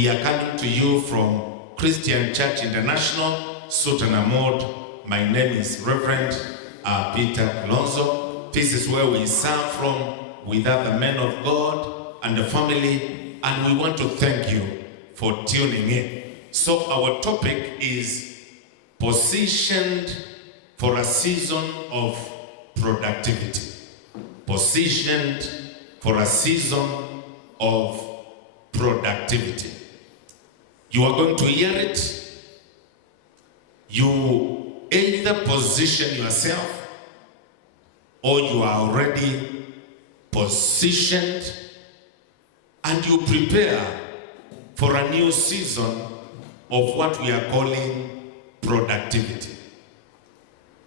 We are coming to you from Christian Church International, Sultan Ahmad. My name is Reverend Peter Alonso. This is where we serve from with other men of God and the family, and we want to thank you for tuning in. So our topic is positioned for a season of productivity. Positioned for a season of productivity. You are going to hear it. You either position yourself or you are already positioned and you prepare for a new season of what we are calling productivity.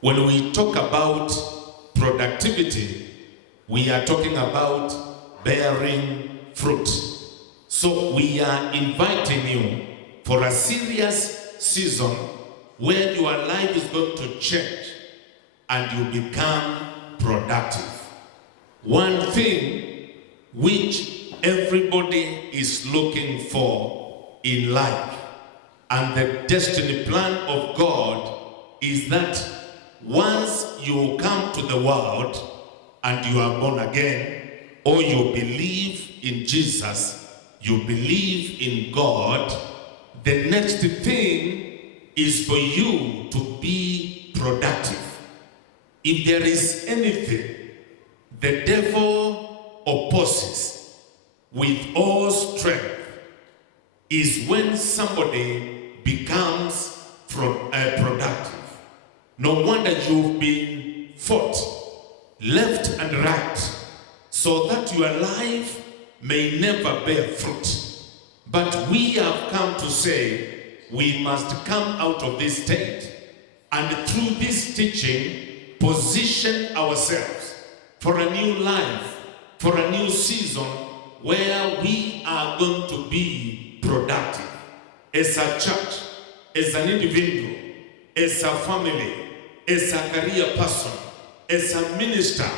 When we talk about productivity, we are talking about bearing fruit. So we are inviting you for a serious season where your life is going to change and you become productive. One thing which everybody is looking for in life and the destiny plan of God is that once you come to the world and you are born again, or you believe in Jesus, you believe in God, the next thing is for you to be productive. If there is anything the devil opposes with all strength is when somebody becomes productive. No wonder you've been fought left and right so that your life may never bear fruit. But we have come to say we must come out of this state and through this teaching position ourselves for a new life, for a new season where we are going to be productive as a church, as an individual, as a family, as a career person, as a minister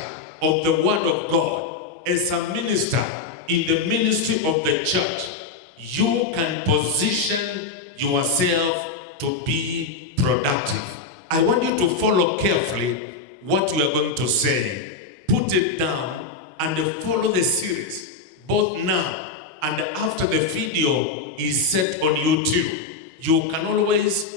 of the Word of God, as a minister in the ministry of the church. You can position yourself to be productive. I want you to follow carefully what we are going to say. Put it down and follow the series, both now and after the video is set on YouTube. You can always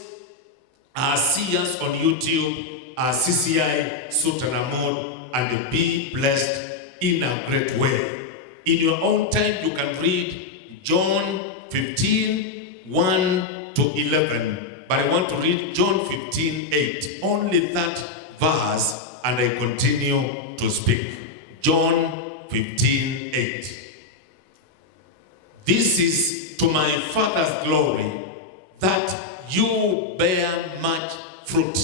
see us on YouTube, CCI Sultan Ahmad, and be blessed in a great way. In your own time, you can read John 15, 1 to 11. But I want to read John 15, 8. Only that verse, and I continue to speak. John 15, 8. This is to my Father's glory, that you bear much fruit,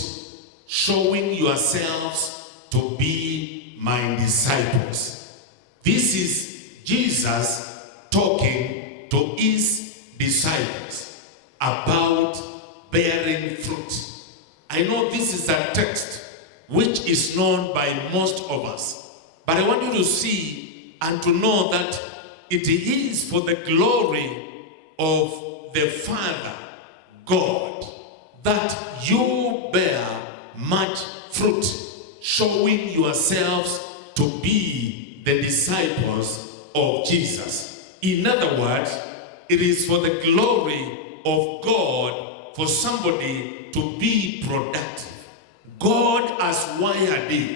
showing yourselves to be my disciples. This is Jesus talking to his disciples about bearing fruit. I know this is a text which is known by most of us, but I want you to see and to know that it is for the glory of the Father, God, that you bear much fruit, showing yourselves to be the disciples of Jesus. In other words, it is for the glory of God for somebody to be productive. God has wired you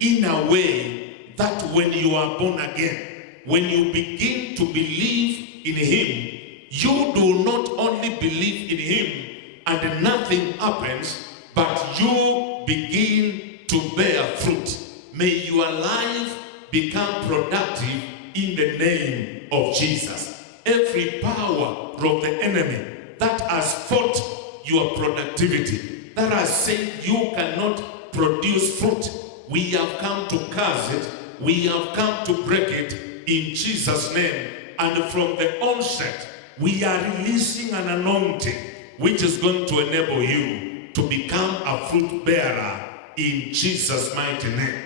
in a way that when you are born again, when you begin to believe in Him, you do not only believe in Him and nothing happens, but you begin to bear fruit. May your life become productive in the name of Jesus. Every power of the enemy that has fought your productivity, that has said you cannot produce fruit, we have come to curse it, we have come to break it in Jesus' name. And from the onset, we are releasing an anointing which is going to enable you to become a fruit bearer in Jesus' mighty name.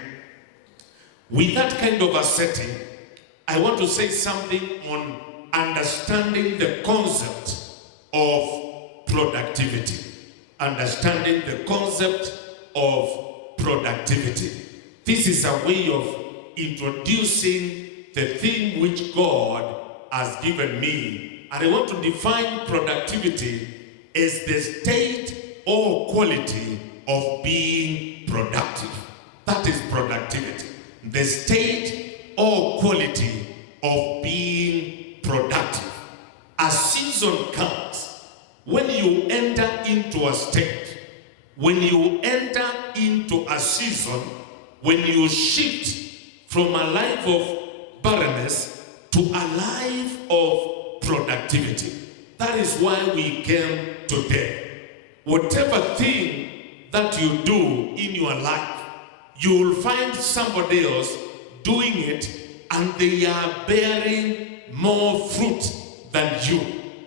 With that kind of a setting, I want to say something on understanding the concept of productivity. Understanding the concept of productivity. This is a way of introducing the thing which God has given me. And I want to define productivity as the state or quality of being productive. That is productivity. The state or quality of being productive. A season comes when you enter into a state, when you enter into a season, when you shift from a life of barrenness to a life of productivity. That is why we came today. Whatever thing that you do in your life, you will find somebody else doing it and they are bearing more fruit than you.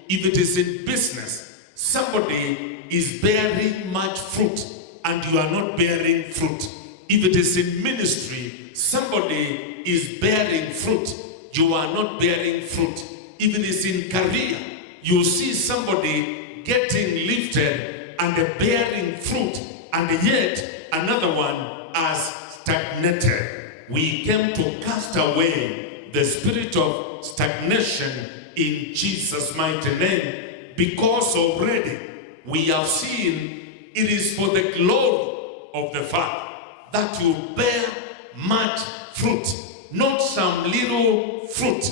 If it is in business, somebody is bearing much fruit and you are not bearing fruit. If it is in ministry, somebody is bearing fruit, you are not bearing fruit. If it is in career, you see somebody getting lifted and bearing fruit, and yet another one has stagnated. We came to cast away the spirit of stagnation in Jesus' mighty name, because already we have seen it is for the glory of the Father that you bear much fruit, not some little fruit,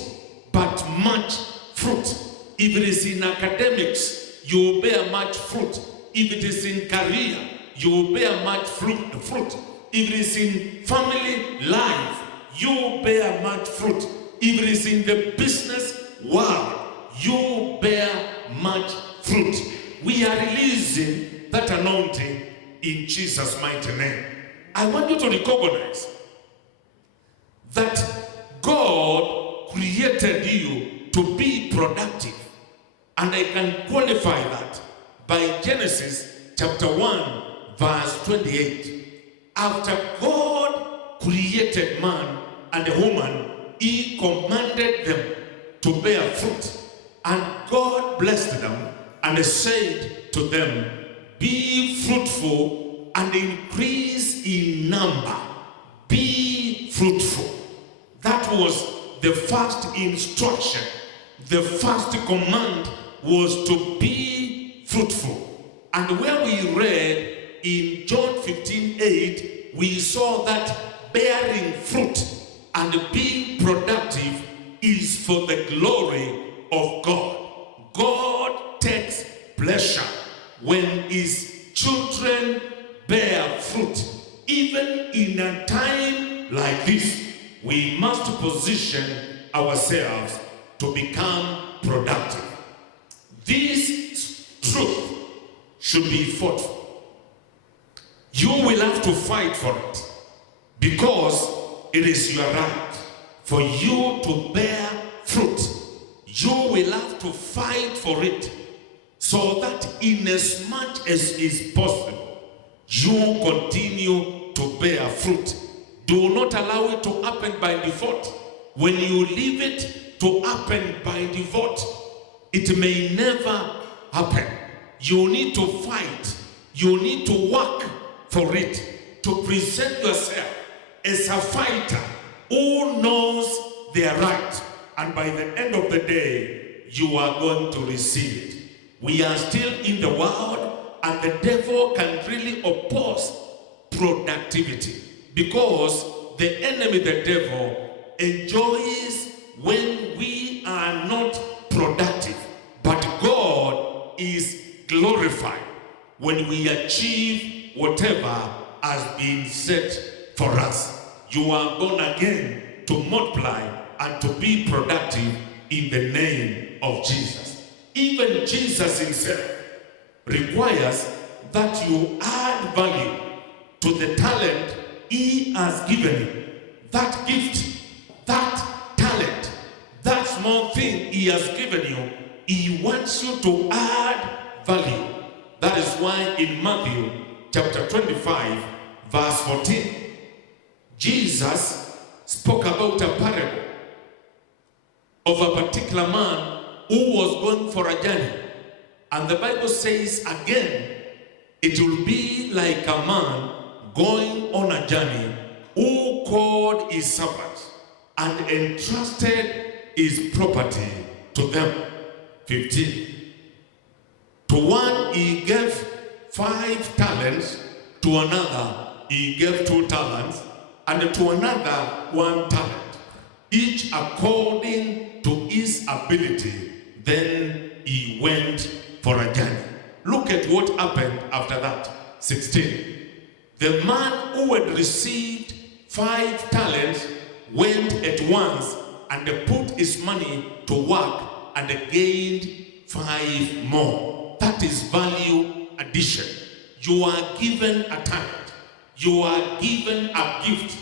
but much fruit. If it is in academics, you bear much fruit. If it is in career, you bear much fruit. If it is in family life, you bear much fruit. If it is in the business world, you bear much fruit. We are releasing that anointing in Jesus' mighty name. I want you to recognize that God created you to be productive. And I can qualify that by Genesis chapter 1, verse 28. After God created man and a woman, he commanded them to bear fruit. And God blessed them and said to them, be fruitful and increase in number. Be fruitful. That was the first instruction. The first command was to be fruitful. And where we read in John 15:8, we saw that bearing fruit and being productive is for the glory of God. God takes pleasure when his children bear fruit. Even in a time like this, we must position ourselves to become productive. This truth should be fought for. You will have to fight for it, because it is your right for you to bear fruit. You will have to fight for it, so that in as much as is possible, you continue to bear fruit. Do not allow it to happen by default. When you leave it to happen by default, it may never happen. You need to fight. You need to work for it, to present yourself as a fighter who knows their right. And by the end of the day, you are going to receive it. We are still in the world, and the devil can really oppose productivity, because the enemy, the devil, enjoys when we are not productive. But God is glorified when we achieve whatever has been set for us. You are born again to multiply and to be productive in the name of Jesus. Even Jesus himself requires that you add value to the talent he has given you. That gift, that talent, that small thing he has given you, he wants you to add value. That is why in Matthew chapter 25, verse 14, Jesus spoke about a parable. of a particular man who was going for a journey. And the Bible says again, it will be like a man going on a journey who called his servants and entrusted his property to them. 15. To one he gave 5 talents, to another he gave 2 talents, and to another 1 talent, each according to his ability. Then he went for a journey. Look at what happened after that. 16. The man who had received 5 talents went at once and put his money to work and gained 5 more. That is value addition. You are given a talent. You are given a gift.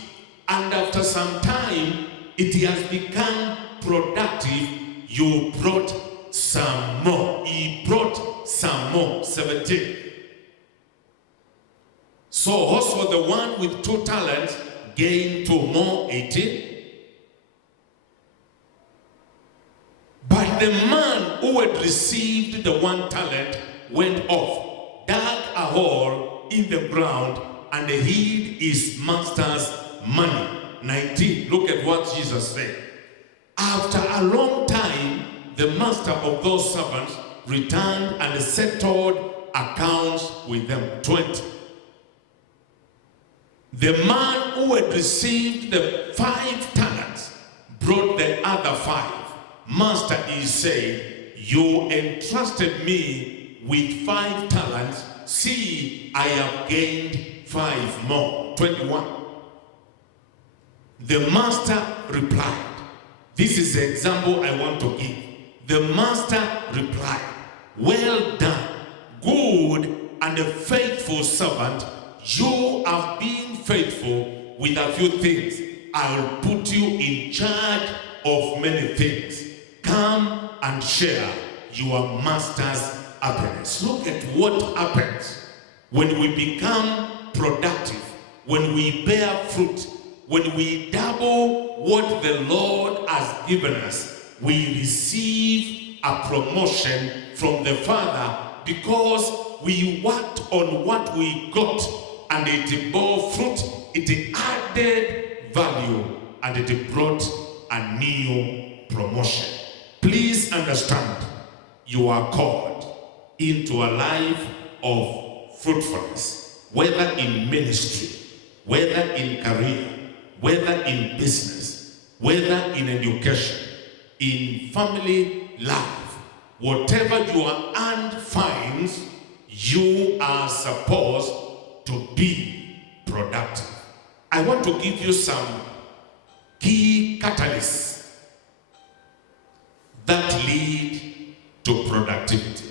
And after some time, it has become productive. You brought some more. He brought some more. 17. So also the one with 2 talents gained 2 more. 18. But the man who had received the 1 talent went off, dug a hole in the ground, and hid his master's money. 19. Look at what Jesus said. After a long time, the master of those servants returned and settled accounts with them. 20. The man who had received the 5 talents brought the other 5. Master, he said, you entrusted me with 5 talents. See, I have gained 5 more. 21. The master replied. This is the example I want to give. The master replied, well done, good and faithful servant. You have been faithful with a few things. I will put you in charge of many things. Come and share your master's happiness. Look at what happens when we become productive, when we bear fruit, when we double what the Lord has given us. We receive a promotion from the Father because we worked on what we got and it bore fruit, it added value, and it brought a new promotion. Please understand, you are called into a life of fruitfulness, whether in ministry, whether in career, whether in business, whether in education, in family life. Whatever your hand finds, you are supposed to be productive. I want to give you some key catalysts that lead to productivity.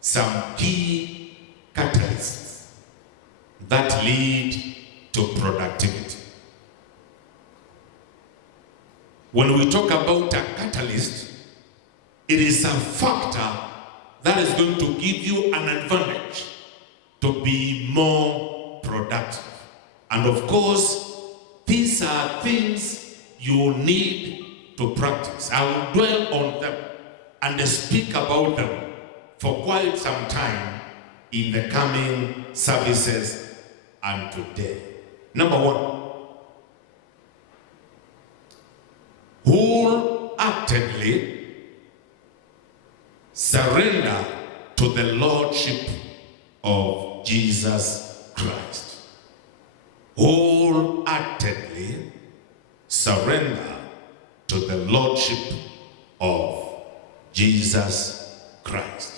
Some key catalysts that lead to productivity. When we talk about a catalyst, it is a factor that is going to give you an advantage to be more productive. And of course, these are things you need to practice. I will dwell on them and speak about them for quite some time in the coming services and today. Number 1, wholeheartedly surrender to the Lordship of Jesus Christ. Wholeheartedly surrender to the Lordship of Jesus Christ.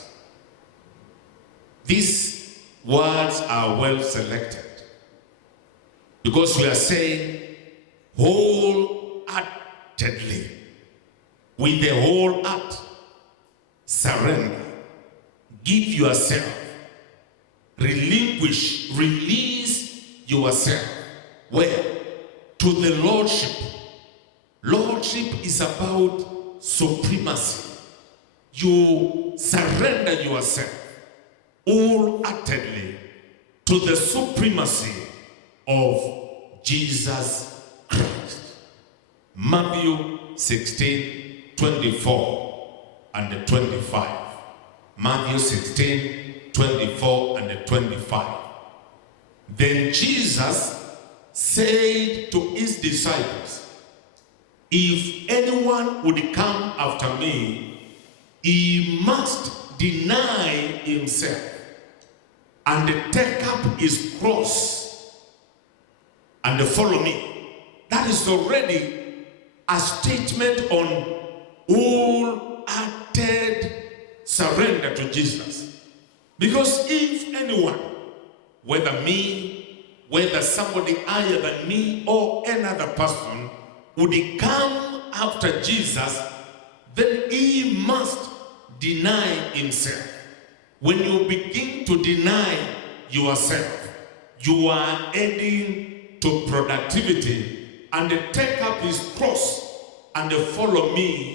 These words are well selected because we are saying wholeheartedly, with the whole heart, surrender, give yourself, relinquish, release yourself. Where? To the Lordship. Lordship is about supremacy. You surrender yourself wholeheartedly to the supremacy of Jesus Christ. Matthew 16, 24 and 25. Matthew 16, 24 and 25. Then Jesus said to his disciples, if anyone would come after me, he must deny himself and take up his cross and follow me. That is already a statement on wholehearted surrender to Jesus. Because if anyone, whether me, whether somebody higher than me or another person, would come after Jesus, then he must deny himself. When you begin to deny yourself, you are adding to productivity, and take up his cross and follow me.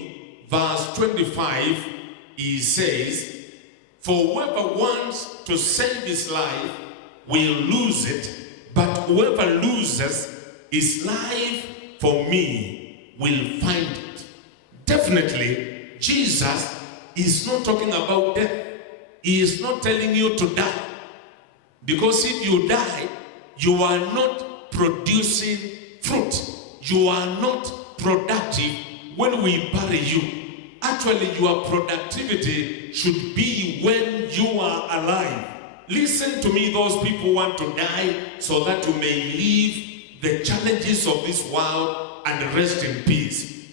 Verse 25, he says, for whoever wants to save his life will lose it, but whoever loses his life for me will find it. Definitely, Jesus is not talking about death. He is not telling you to die. Because if you die, you are not producing fruit. You are not productive when we bury you. Actually, your productivity should be when you are alive. Listen to me, those people who want to die so that you may leave the challenges of this world and rest in peace.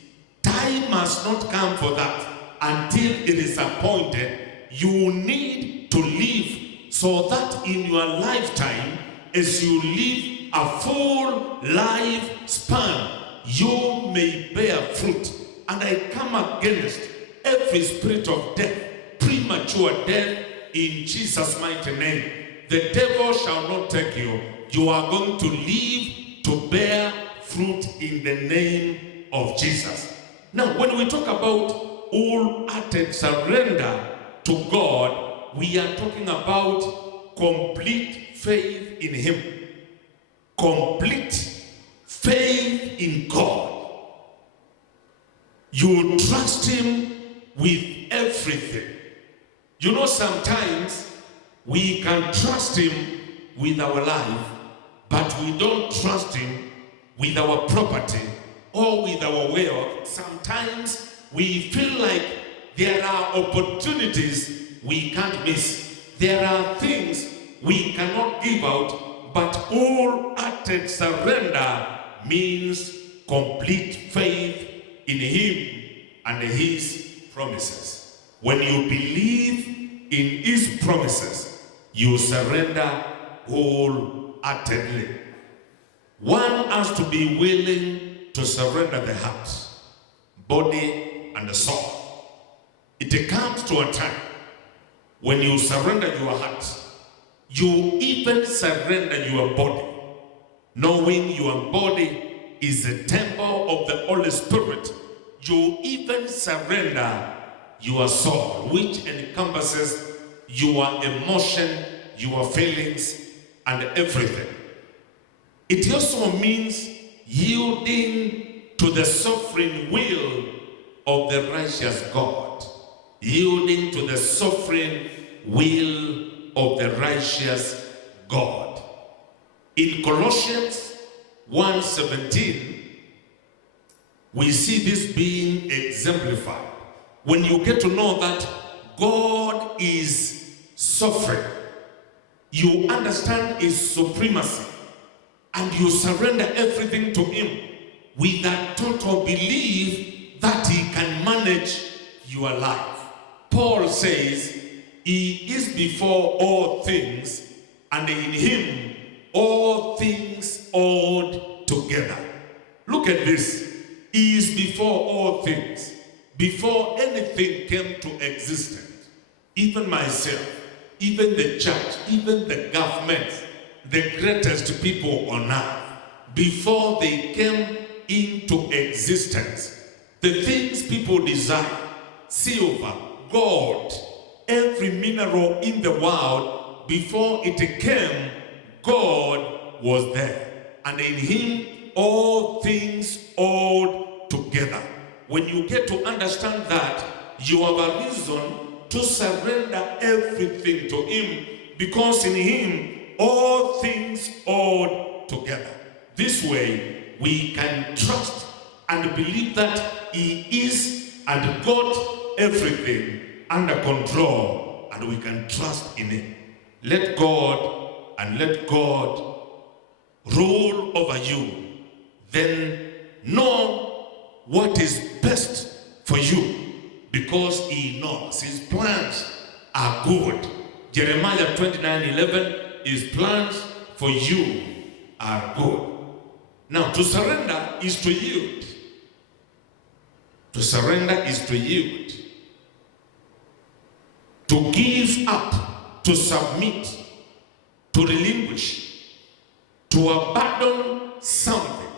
Time must not come for that until it is appointed. You need to live so that in your lifetime, as you live a full lifespan, you may bear fruit. And I come against every spirit of death, premature death, in Jesus' mighty name. The devil shall not take you. You are going to live to bear fruit in the name of Jesus. Now, when we talk about wholehearted surrender to God, we are talking about complete faith in Him. Complete faith in God. You trust Him with everything. You know, sometimes we can trust Him with our life, but we don't trust Him with our property or with our wealth. Sometimes we feel like there are opportunities we can't miss. There are things we cannot give out, but wholehearted surrender means complete faith in Him and His promises. When you believe in His promises, you surrender wholeheartedly. One has to be willing to surrender the heart, body, and the soul. It comes to a time when you surrender your heart, you even surrender your body, knowing your body is a temple of the Holy Spirit. You even surrender your soul, which encompasses your emotion, your feelings, and everything. It also means yielding to the sovereign will of the righteous God. Yielding to the sovereign will of the righteous God. In Colossians 1:17, we see this being exemplified. When you get to know that God is sovereign, you understand His supremacy, and you surrender everything to Him with a total belief that He can manage your life. Paul says, He is before all things, and in Him all things hold together. Look at this. He is before all things. Before anything came to existence, even myself, even the church, even the government, the greatest people on earth, before they came into existence, the things people desire, silver, gold, every mineral in the world, before it came, God was there. And in Him, all things hold together. when you get to understand that, you have a reason to surrender everything to him, because in him all things hold together. This way we can trust and believe that he is and got everything under control, and we can trust in him. Let God rule over you. Then know what is best for you, because he knows his plans are good. Jeremiah 29:11, his plans for you are good. Now, to surrender is to yield. To surrender is to yield. To give up, to submit, to relinquish, to abandon something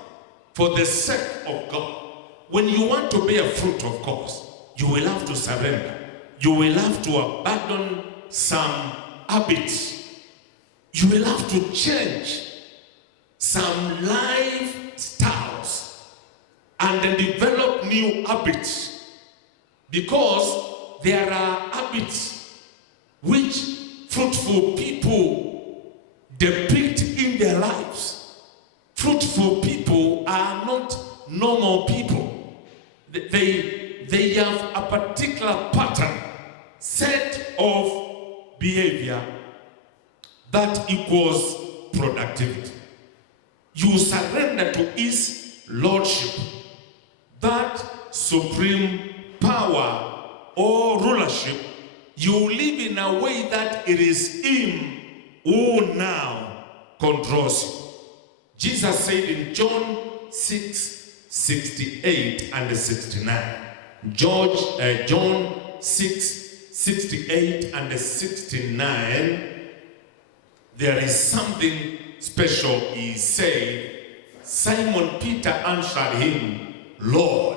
for the sake of God. When you want to bear fruit, of course, you will have to surrender. You will have to abandon some habits. You will have to change some lifestyles and then develop new habits, because there are habits which fruitful people depict in their lives. Fruitful people are not normal people. They have a particular pattern, set of behavior that equals productivity. You surrender to his lordship, that supreme power or rulership. You live in a way that it is him who now controls you. Jesus said in John 6:68 and 69. John 6:68 and 69. There is something special. He said, Simon Peter answered him, Lord,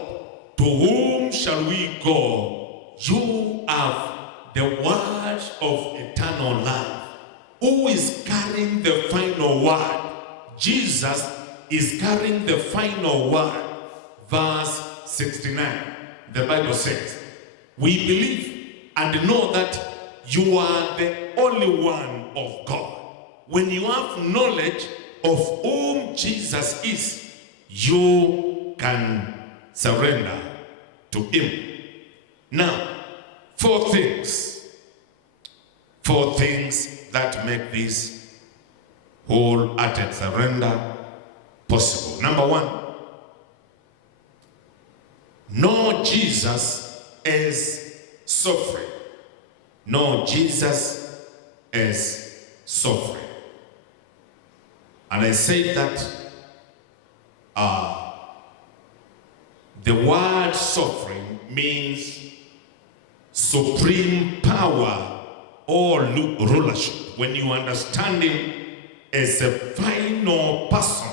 to whom shall we go? You have the words of eternal life. Who is carrying the final word? Jesus is carrying the final word. Verse 69. The Bible says, we believe and know that you are the only one of God. When you have knowledge of whom Jesus is, you can surrender to him. Now, four things that make this wholehearted surrender possible. Number one, know Jesus as sovereign. Know Jesus as sovereign. And I say that the word sovereign means supreme power or rulership. When you understand him as a final person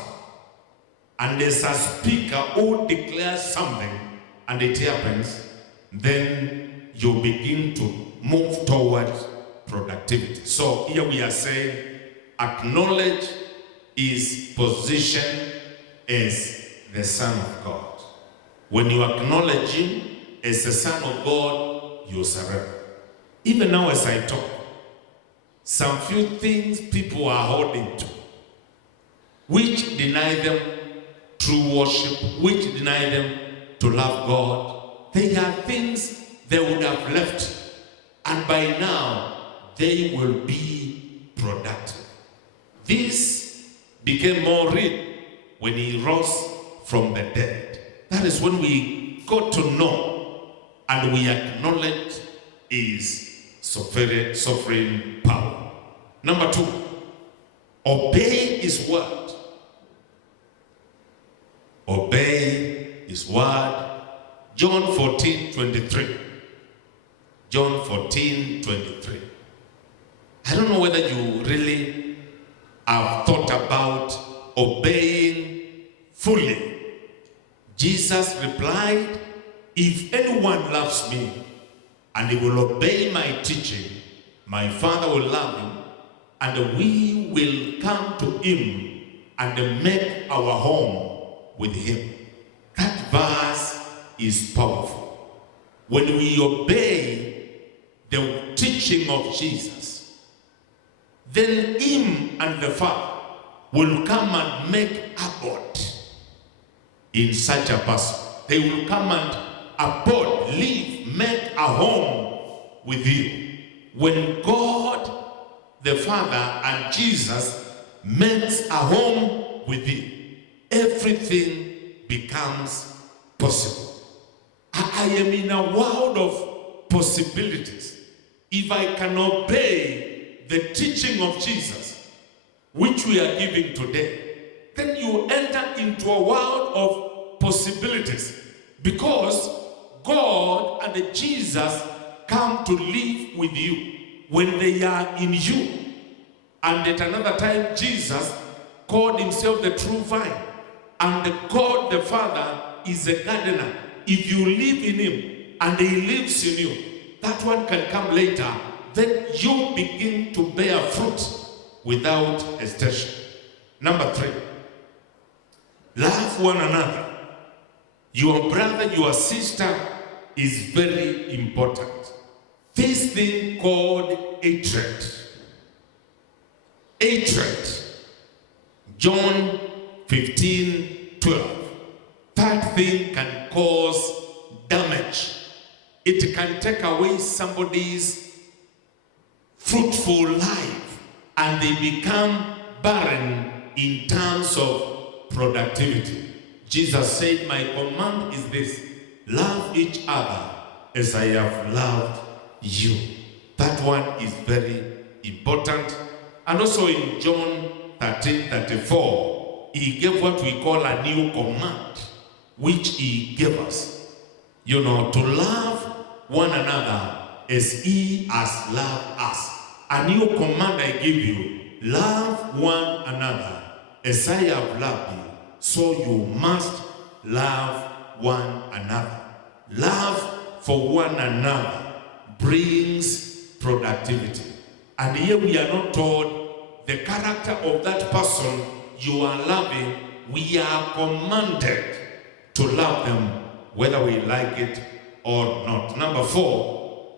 and as a speaker who declares something and it happens, then you begin to move towards productivity. So here we are saying, acknowledge his position as the Son of God. When you acknowledge him as the Son of God, you surrender. Even now as I talk, some few things people are holding to, which deny them true worship, which deny them to love God, they are things they would have left, and by now they will be productive. This became more real when he rose from the dead. That is when we got to know and we acknowledge his sovereign power. Number two, obey his word. Obey his word. John 14:23. John 14:23. I don't know whether you really have thought about obeying fully. Jesus replied, if anyone loves me and he will obey my teaching, my Father will love him, and we will come to him and make our home with him. That verse is powerful. When we obey the teaching of Jesus, then him and the Father will come and make abode in such a person. They will come and abode, live, make a home with you. When God, the Father, and Jesus makes a home with you, everything becomes possible. I am in a world of possibilities. If I can obey the teaching of Jesus, which we are giving today, then you enter into a world of possibilities, because God and Jesus come to live with you when they are in you. And at another time, Jesus called himself the true vine, and God the Father is a gardener. If you live in him and he lives in you, that one can come later. Then you begin to bear fruit without hesitation. Number 3, love one another. Your brother, your sister is very important. This thing called hatred. Hatred. John 15:12. That thing can cause damage. It can take away somebody's fruitful life, and they become barren in terms of productivity. Jesus said, my command is this: love each other as I have loved you. That one is very important. And also in John 13:34, he gave what we call a new command, which he gave us. To love one another as he has loved us. A new command I give you: love one another as I have loved you. So you must love one another. Love for one another brings productivity. And here we are not told the character of that person you are loving. We are commanded to love them whether we like it or not. Number 4,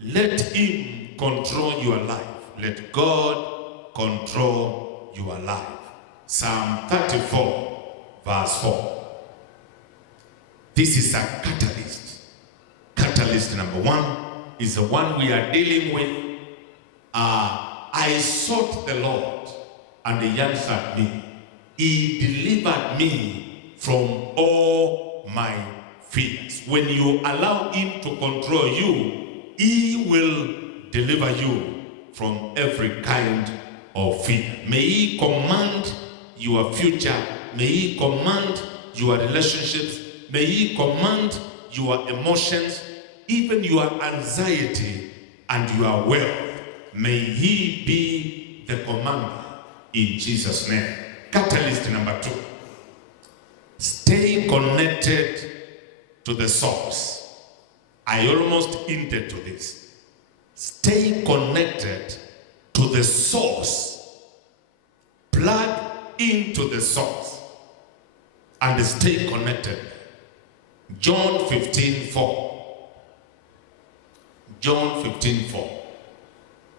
let him control your life. Let God control your life. Psalm 34, verse 4. This is a catalyst. Catalyst number 1 is the one we are dealing with. I sought the Lord, and he answered me. He delivered me from all my fears. When you allow him to control you, he will deliver you from every kind of fear. May he command your future. May he command your relationships. May he command your emotions, even your anxiety and your wealth. May he be the commander in Jesus' name. Catalyst number 2. Stay connected to the source. I almost hinted to this. Stay connected to the source. Plug into the source and stay connected. John 15:4. John 15:4.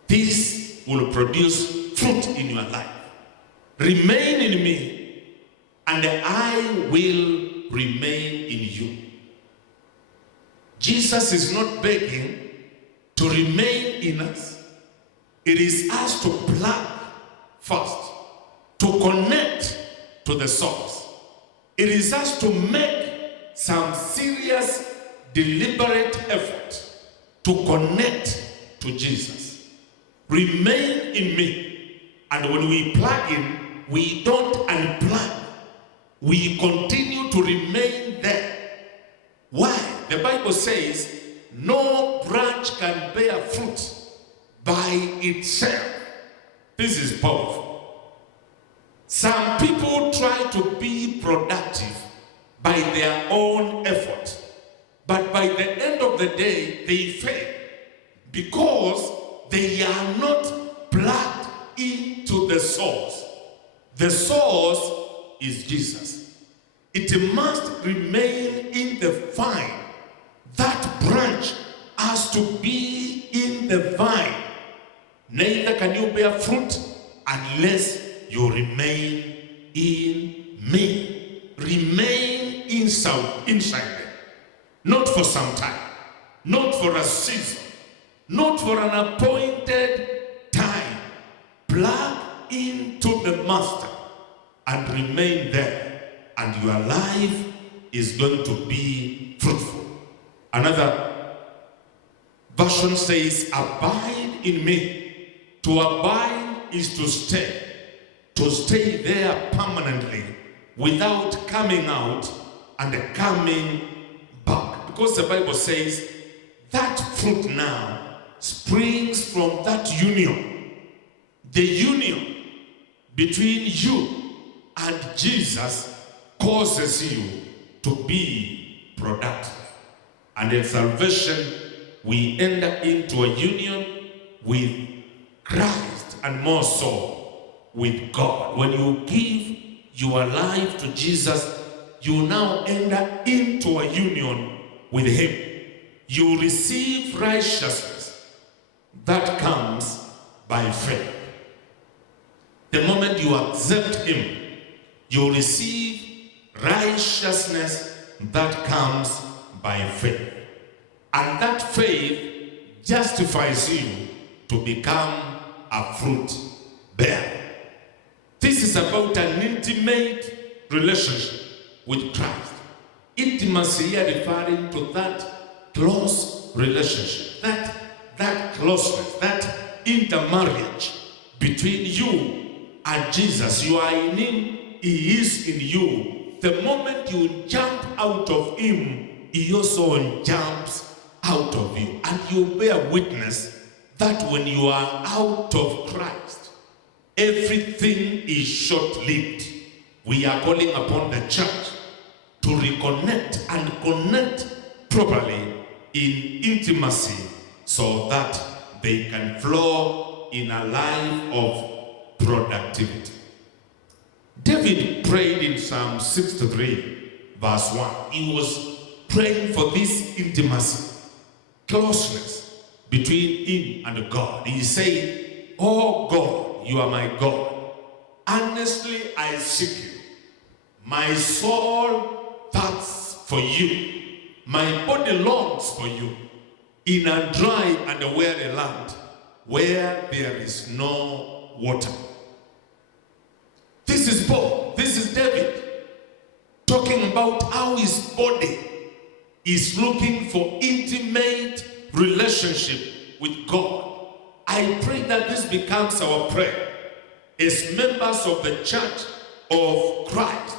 This will produce fruit in your life. Remain in me, and I will remain in you. Jesus is not begging to remain in us. It is us to plug first, to connect to the source. It is us to make some serious, deliberate effort to connect to Jesus. Remain in me. And when we plug in, we don't unplug. We continue to remain there. Why? The Bible says, no branch can bear fruit by itself. This is powerful. Some people try to be productive by their own effort, but by the end of the day, they fail because they are not plugged into the source. The source is Jesus. It must remain in the vine. That branch has to be in the vine. Neither can you bear fruit unless you remain in me. Remain inside me. Not for some time, not for a season, not for an appointed time. Plug into the master and remain there, and your life is going to be fruitful. Another version says, abide in me. To abide is to stay there permanently without coming out and coming back. Because the Bible says that fruit now springs from that union. The union between you and Jesus causes you to be productive. And in salvation, we enter into a union with Christ, and more so with God. When you give your life to Jesus, you now enter into a union with him. You receive righteousness that comes by faith. The moment you accept him, you receive righteousness that comes by faith. And that faith justifies you to become a fruit bearer. This is about an intimate relationship with Christ. Intimacy here referring to that close relationship, that closeness, that intermarriage between you and Jesus. You are in him, he is in you. The moment you jump out of him, he also jumps out of you. And you bear witness that when you are out of Christ, everything is short-lived. We are calling upon the church to reconnect and connect properly in intimacy so that they can flow in a life of productivity. David prayed in Psalm 63, verse 1. He was praying for this intimacy, closeness between him and God. He said, "Oh God, you are my God. Earnestly I seek you. My soul thirsts for you. My body longs for you in a dry and a weary land where there is no water." This is Paul. This is David talking about how his body is looking for intimate relationship with God. I pray that this becomes our prayer as members of the church of Christ,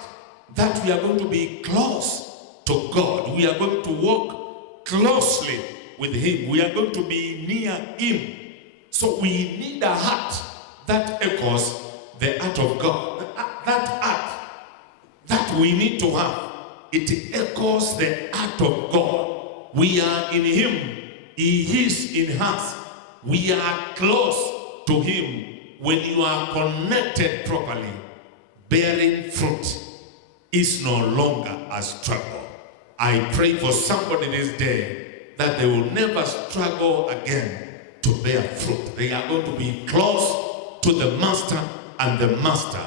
that we are going to be close to God. We are going to walk closely with him. We are going to be near him. So we need a heart that echoes the heart of God. That heart that we need to have, it echoes the heart of God. We are in him. He is in us. We are close to him. When you are connected properly, bearing fruit is no longer a struggle. I pray for somebody this day that they will never struggle again to bear fruit. They are going to be close to the master, and the master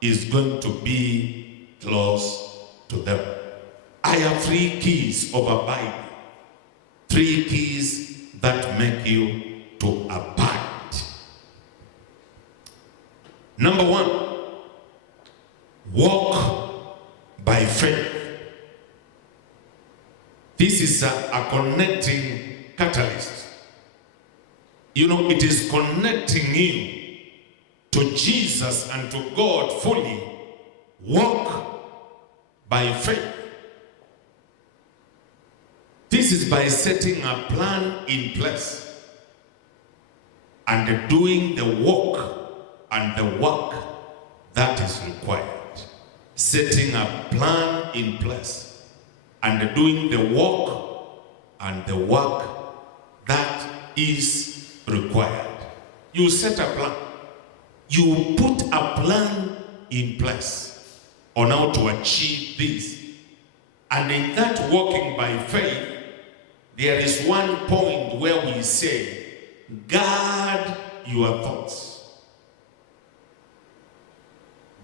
is going to be close to them. I have 3 keys of abiding. 3 keys that make you to abide. Number 1, walk by faith. This is a connecting catalyst. You know, it is connecting you to Jesus and to God fully. Walk by faith. This is by setting a plan in place and doing the work and the work that is required. Setting a plan in place and doing the work and the work that is required. You set a plan. You put a plan in place. on how to achieve this. And in that walking by faith, there is one point where we say, guard your thoughts.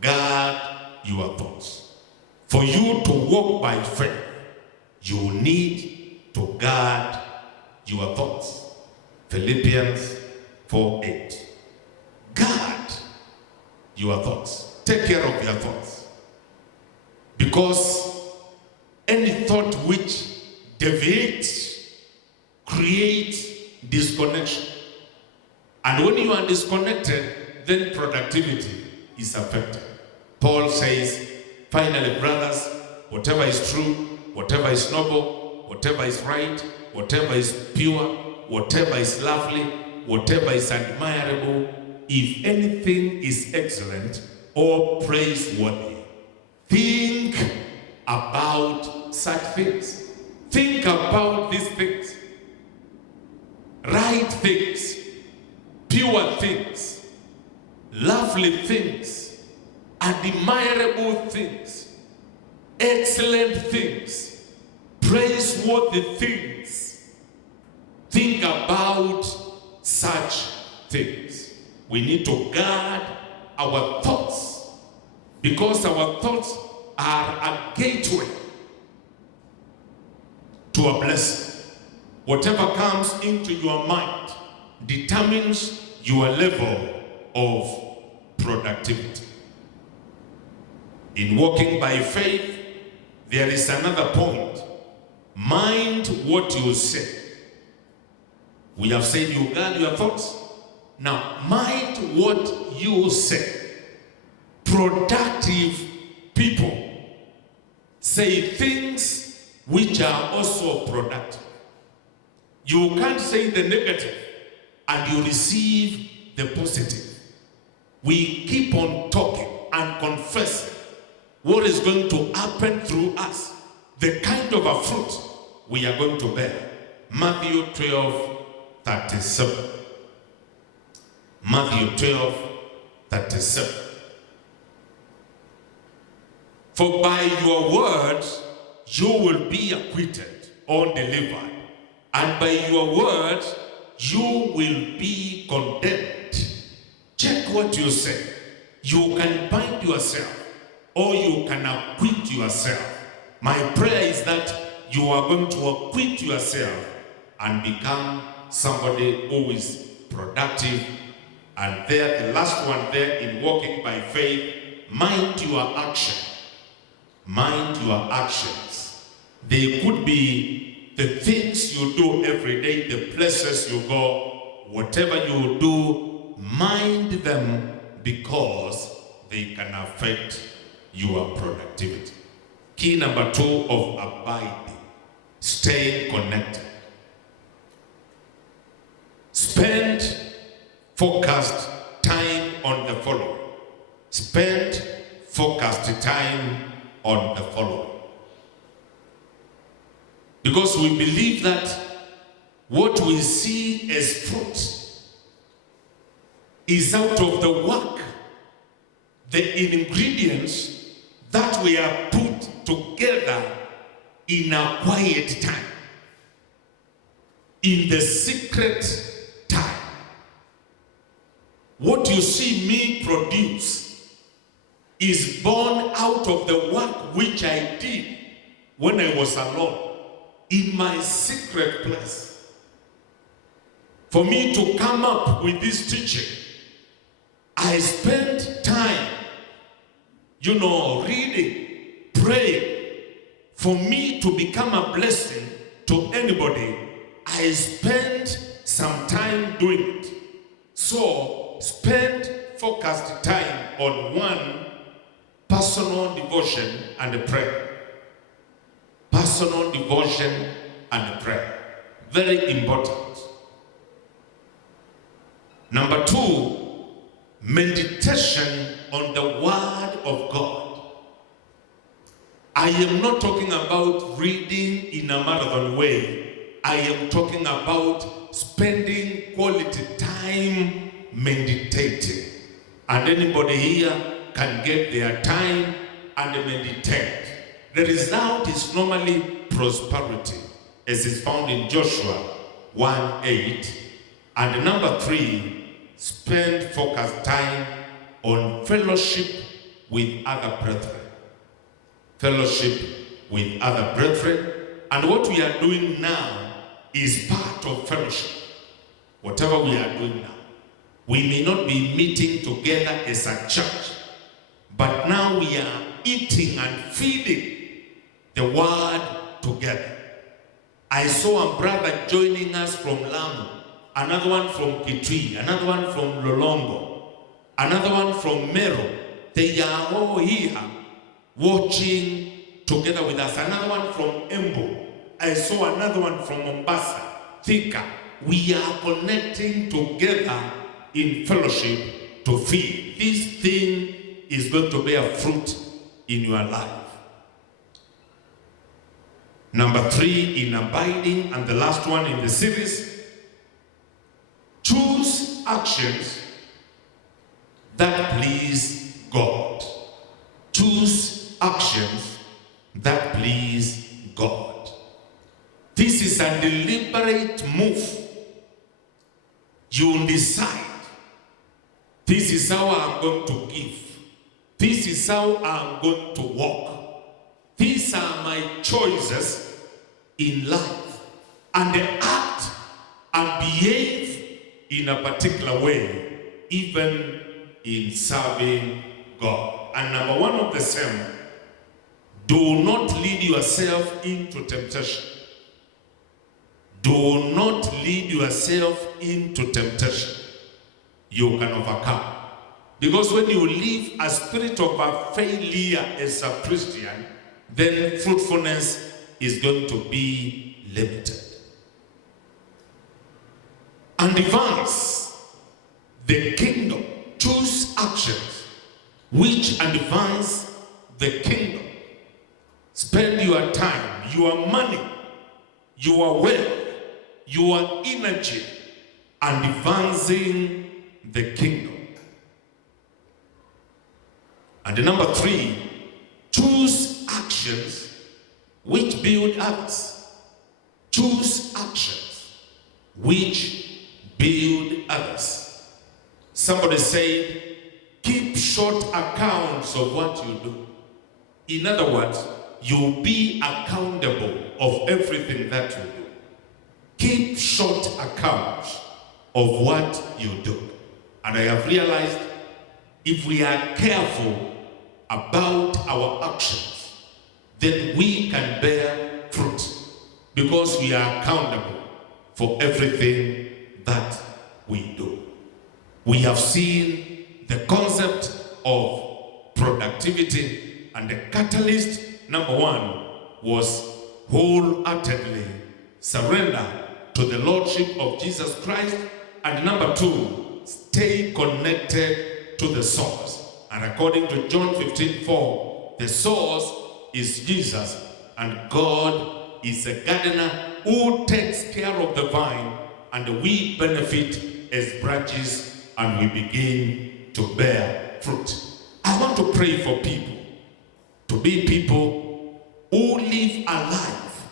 Guard your thoughts. For you to walk by faith, you need to guard your thoughts. Philippians 4:8. Guard your thoughts. Take care of your thoughts. Because any thought which deviates creates disconnection. And when you are disconnected, then productivity is affected. Paul says, finally, brothers, whatever is true, whatever is noble, whatever is right, whatever is pure, whatever is lovely, whatever is admirable, if anything is excellent or praiseworthy, think about such things. Think about these things. Right things, pure things, lovely things, admirable things, excellent things, praiseworthy things. Think about such things. We need to guard our thoughts, because our thoughts are a gateway to a blessing. Whatever comes into your mind determines your level of productivity. In walking by faith, there is another point. Mind what you say. We have said you guard your thoughts. Now, mind what you say. Productive people say things which are also productive. You can't say the negative and you receive the positive. We keep on talking and confessing what is going to happen through us, the kind of a fruit we are going to bear. Matthew 12:37. Matthew 12:37. For by your words you will be acquitted or delivered, and by your words you will be condemned. Check what you say. You can bind yourself or you can acquit yourself. My prayer is that you are going to acquit yourself and become somebody who is productive. And there, the last one there in walking by faith, mind your action. Mind your actions. They could be the things you do every day, the places you go, whatever you do, mind them, because they can affect your productivity. Key number 2 of abiding, staying connected. Spend focused time on the following. Spend focused time on the following. Because we believe that what we see as fruit is out of the work, the ingredients that we are put together in a quiet time, in the secret time. What you see me produce is born out of the work which I did when I was alone, in my secret place. For me to come up with this teaching, I spent time, reading, praying. For me to become a blessing to anybody, I spent some time doing it. So, spend focused time on one, personal devotion and prayer. Personal devotion and prayer. Very important. Number 2, meditation on the Word of God. I am not talking about reading in a marathon way. I am talking about spending quality time meditating. And anybody here can get their time and meditate. The result is normally prosperity, as is found in Joshua 1:8. And number 3, spend focused time on fellowship with other brethren. Fellowship with other brethren. And what we are doing now is part of fellowship. Whatever we are doing now. We may not be meeting together as a church, but now we are eating and feeding the word together. I saw a brother joining us from Lamu, another one from Kitui, another one from Lolongo, another one from Meru. They are all here watching together with us. Another one from Embu. I saw another one from Mombasa, Thika. We are connecting together in fellowship to feed. This thing is going to bear fruit in your life. Number 3, in abiding, and the last one in the series, choose actions that please God. Choose actions that please God. This is a deliberate move. You decide, this is how I'm going to give. This is how I'm going to walk. These are my choices in life. And they act and behave in a particular way, even in serving God. And number 1 of the same, do not lead yourself into temptation. Do not lead yourself into temptation. You can overcome. Because when you live a spirit of a failure as a Christian, then fruitfulness is going to be limited. And advance the kingdom. Choose actions which advance the kingdom. Spend your time, your money, your wealth, your energy, and advancing the kingdom. And number 3, choose actions which build others. Choose actions which build others. Somebody said, keep short accounts of what you do. In other words, you'll be accountable of everything that you do. Keep short accounts of what you do. And I have realized if we are careful about our actions, then we can bear fruit because we are accountable for everything that we do. We have seen the concept of productivity, and the catalyst, number 1, was wholeheartedly surrender to the Lordship of Jesus Christ, and number 2, stay connected to the source. And according to John 15:4, the source is Jesus, and God is a gardener who takes care of the vine, and we benefit as branches, and we begin to bear fruit. I want to pray for people to be people who live a life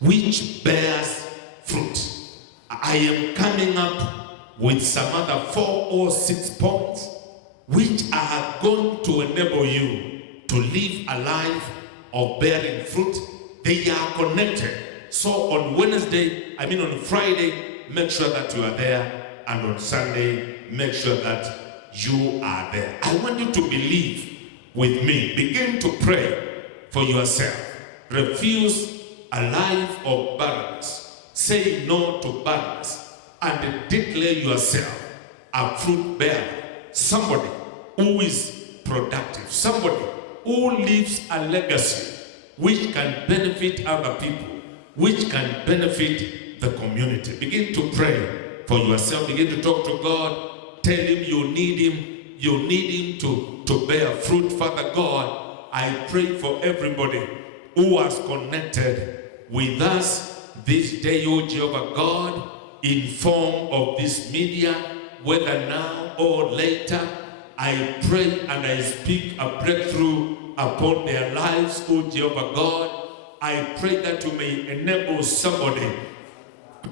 which bears fruit. I am coming up with some other 4 or 6 points which are going to enable you to live a life of bearing fruit. They are connected. So on on Friday, make sure that you are there, and on Sunday, make sure that you are there. I want you to believe with me. Begin to pray for yourself. Refuse a life of barrenness. Say no to barrenness and declare yourself a fruit bearer. Somebody who is productive. Somebody who leaves a legacy which can benefit other people, which can benefit the community. Begin to pray for yourself. Begin to talk to God. Tell him you need him. You need him to bear fruit. Father God, I pray for everybody who has connected with us this day, O Jehovah God, in form of this media, whether now or later. I pray and I speak a breakthrough upon their lives, O Jehovah God. I pray that you may enable somebody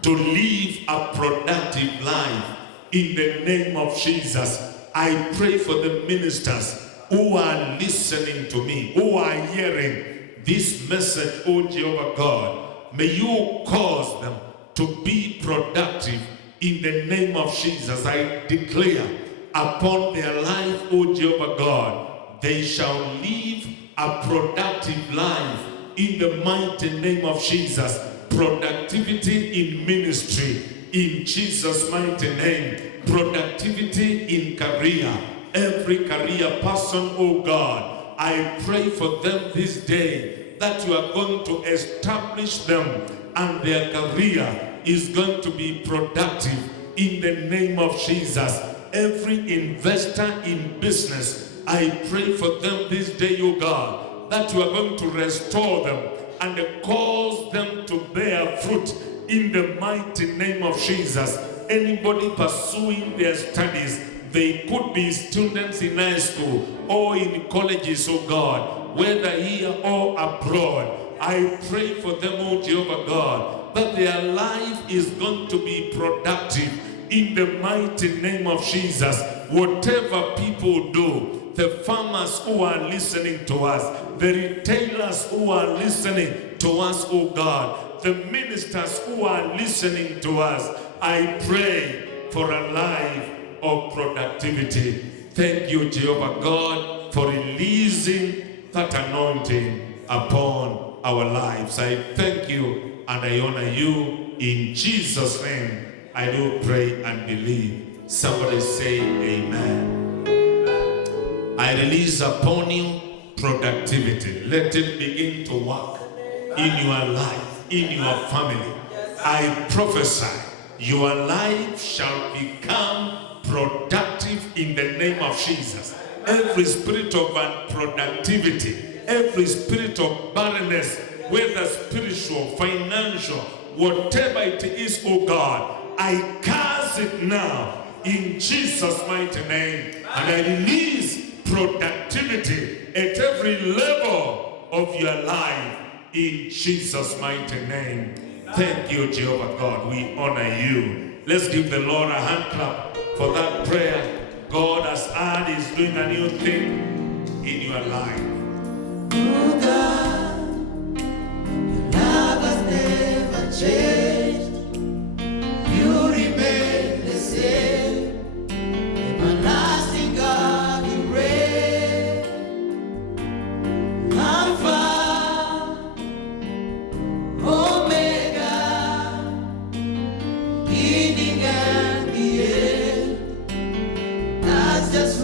to live a productive life in the name of Jesus. I pray for the ministers who are listening to me, who are hearing this message, O Jehovah God. May you cause them to be productive in the name of Jesus. I declare upon their life, O Jehovah God, they shall live a productive life in the mighty name of Jesus. Productivity in ministry in Jesus' mighty name. Productivity in career. Every career person, oh God, I pray for them this day that you are going to establish them and their career is going to be productive in the name of Jesus. Every investor in business, I pray for them this day, oh God, that you are going to restore them and cause them to bear fruit in the mighty name of Jesus. Anybody pursuing their studies, they could be students in high school or in colleges, oh God, whether here or abroad. I pray for them, oh Jehovah God, that their life is going to be productive in the mighty name of Jesus. Whatever people do, the farmers who are listening to us, the retailers who are listening to us, oh God, the ministers who are listening to us, I pray for a life of productivity. Thank you, Jehovah God, for releasing that anointing upon our lives. I thank you and I honor you. In Jesus' name, I do pray and believe. Somebody say amen. I release upon you productivity. Let it begin to work in your life, in your family. I prophesy your life shall become productive in the name of Jesus. Every spirit of unproductivity, every spirit of barrenness, whether spiritual, financial, whatever it is, oh God, I curse it now in Jesus' mighty name. And I release productivity at every level of your life in Jesus' mighty name. Thank you, Jehovah God. We honor you. Let's give the Lord a hand clap for that prayer. God has heard, is doing a new thing in your life. Oh God, your love has never changed. You remain the same. Everlasting God, you reign. Alpha, Omega, beginning and the end. That's just